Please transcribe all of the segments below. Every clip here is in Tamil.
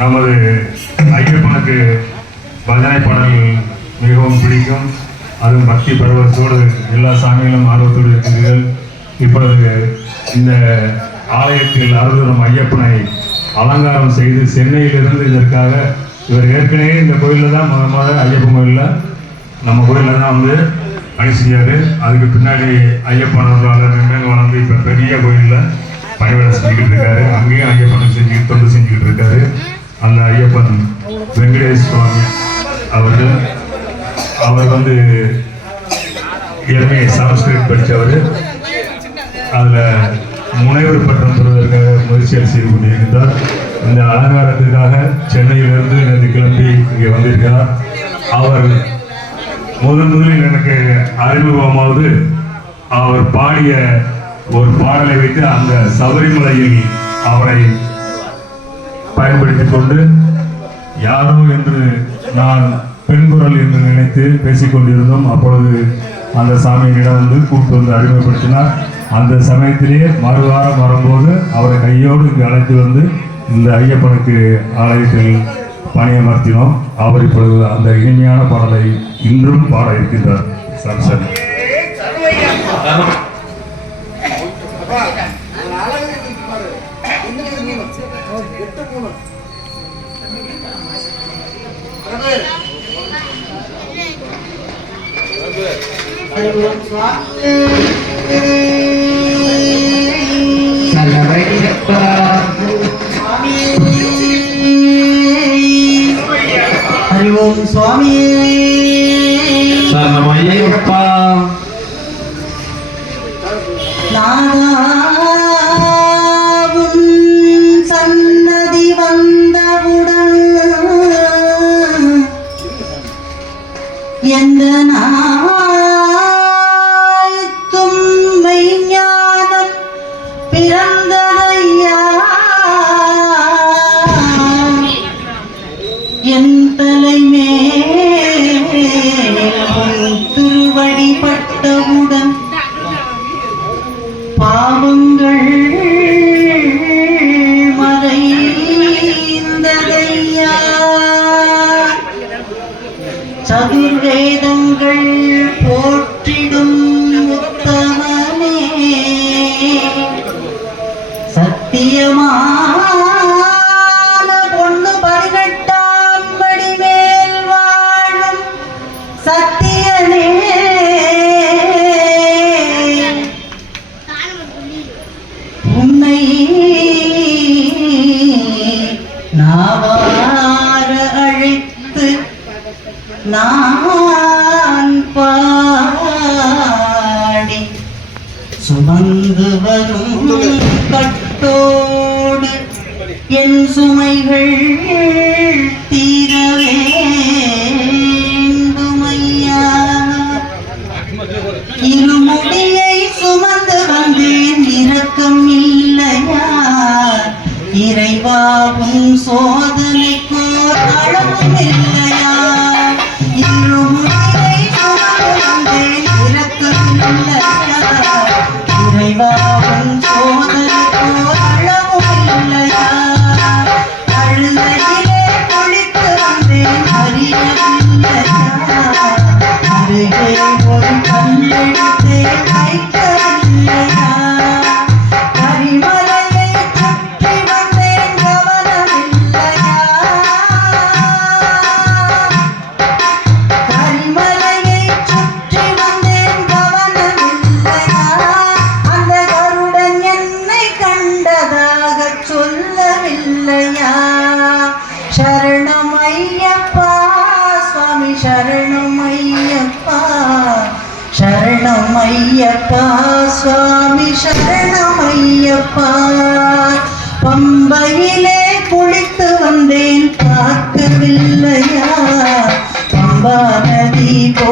நமது ஐயப்பனுக்கு பஜனை பாடல்கள் மிகவும் பிடிக்கும். அதுவும் பக்தி பருவத்தோடு எல்லா சாமிகளும் ஆர்வத்தோடு இருக்கிறீர்கள் இப்பொழுது இந்த ஆலயத்தில் அருள்வரும் ஐயப்பனை அலங்காரம் செய்து சென்னையிலிருந்து இதற்காக இவர் ஏற்கனவே இந்த கோயிலில் தான் முத முத ஐயப்பன் கோயிலில் நம்ம கோயிலில் தான் வந்து பணி செஞ்சார் அதுக்கு பின்னாடி ஐயப்பன் அவர்களால் மேல் வளர்ந்து இப்போ பெரிய கோயிலில் பணிவிட செஞ்சுக்கிட்டு இருக்காரு. அங்கேயும் ஐயப்பனை செஞ்சு தொண்டு செஞ்சுக்கிட்டு இருக்காரு. ஐயப்பன் வெங்கடேஷ் சுவாமி அவர்கள் அவர் வந்து எம்ஏ சமஸ்கிருத் படித்தவர். அதில் முனைவர் பட்டம் பெறுவதற்காக முயற்சிகள் செய்து கொண்டிருந்தார் இந்த அலங்காரத்திற்காக சென்னையிலிருந்து நேற்று கிளம்பி இங்கே வந்திருக்கிறார். அவர் முதன் முதலில் எனக்கு அறிமுகமாவது அவர் பாடிய ஒரு பாடலை வைத்து அந்த சபரிமலையில் அவரை பயன்படுத்திக் கொண்டு யாரோ என்று நான் பெண் குரல் என்று நினைத்து பேசிக் கொண்டிருந்தோம் அப்பொழுது அந்த சாமியினிடம் வந்து கூப்பிட்டு வந்து அறிமுகப்படுத்தினார் அந்த சமயத்திலேயே மறுவாரம் வரும்போது அவரை கையோடு இங்கு அழைத்து வந்து இந்த ஐயப்பனுக்கு ஆலயத்தில் பணியமர்த்தினோம். அவர் இப்பொழுது அந்த இனிமையான பாடலை இன்றும் பாட இருக்கின்றார். Sir sir. ஹரி ஓம் சுவாமி சரணமையப்பா எந்த நாய்த்தும் சதுர்வேதங்கள் போற்றிடும். பாடி. சுமந்து வரும் கட்டோடு என் சுமைகள் Bye. சரணம் ஐயப்பா சுவாமி சரணம் ஐயப்பா பம்பையிலே குளித்து வந்தேன் பார்க்கவில்லையா? பம்பா நதி போ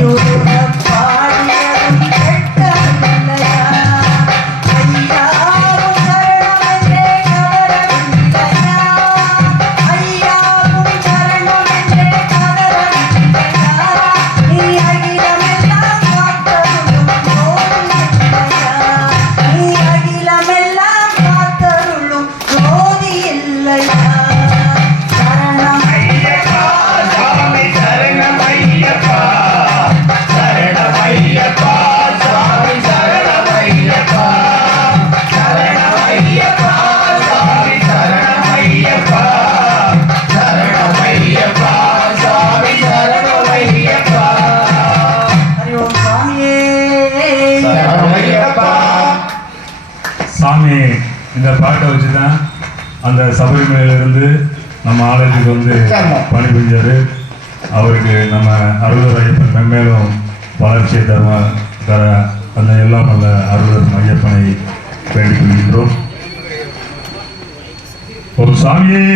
you. சாமி இந்த பாட்டை வச்சு தான் அந்த சபரிமலையிலிருந்து நம்ம ஆலயத்துக்கு வந்து பணிபுரிஞ்சாரு. அவருக்கு நம்ம அருளர் ஐயப்பன் மென்மேலும் வளர்ச்சியை தரும தர அந்த எல்லாம் அல்ல அருளர் ஐயப்பனை வேண்டிக் கொள்கின்றோம். ஒரு சாமியே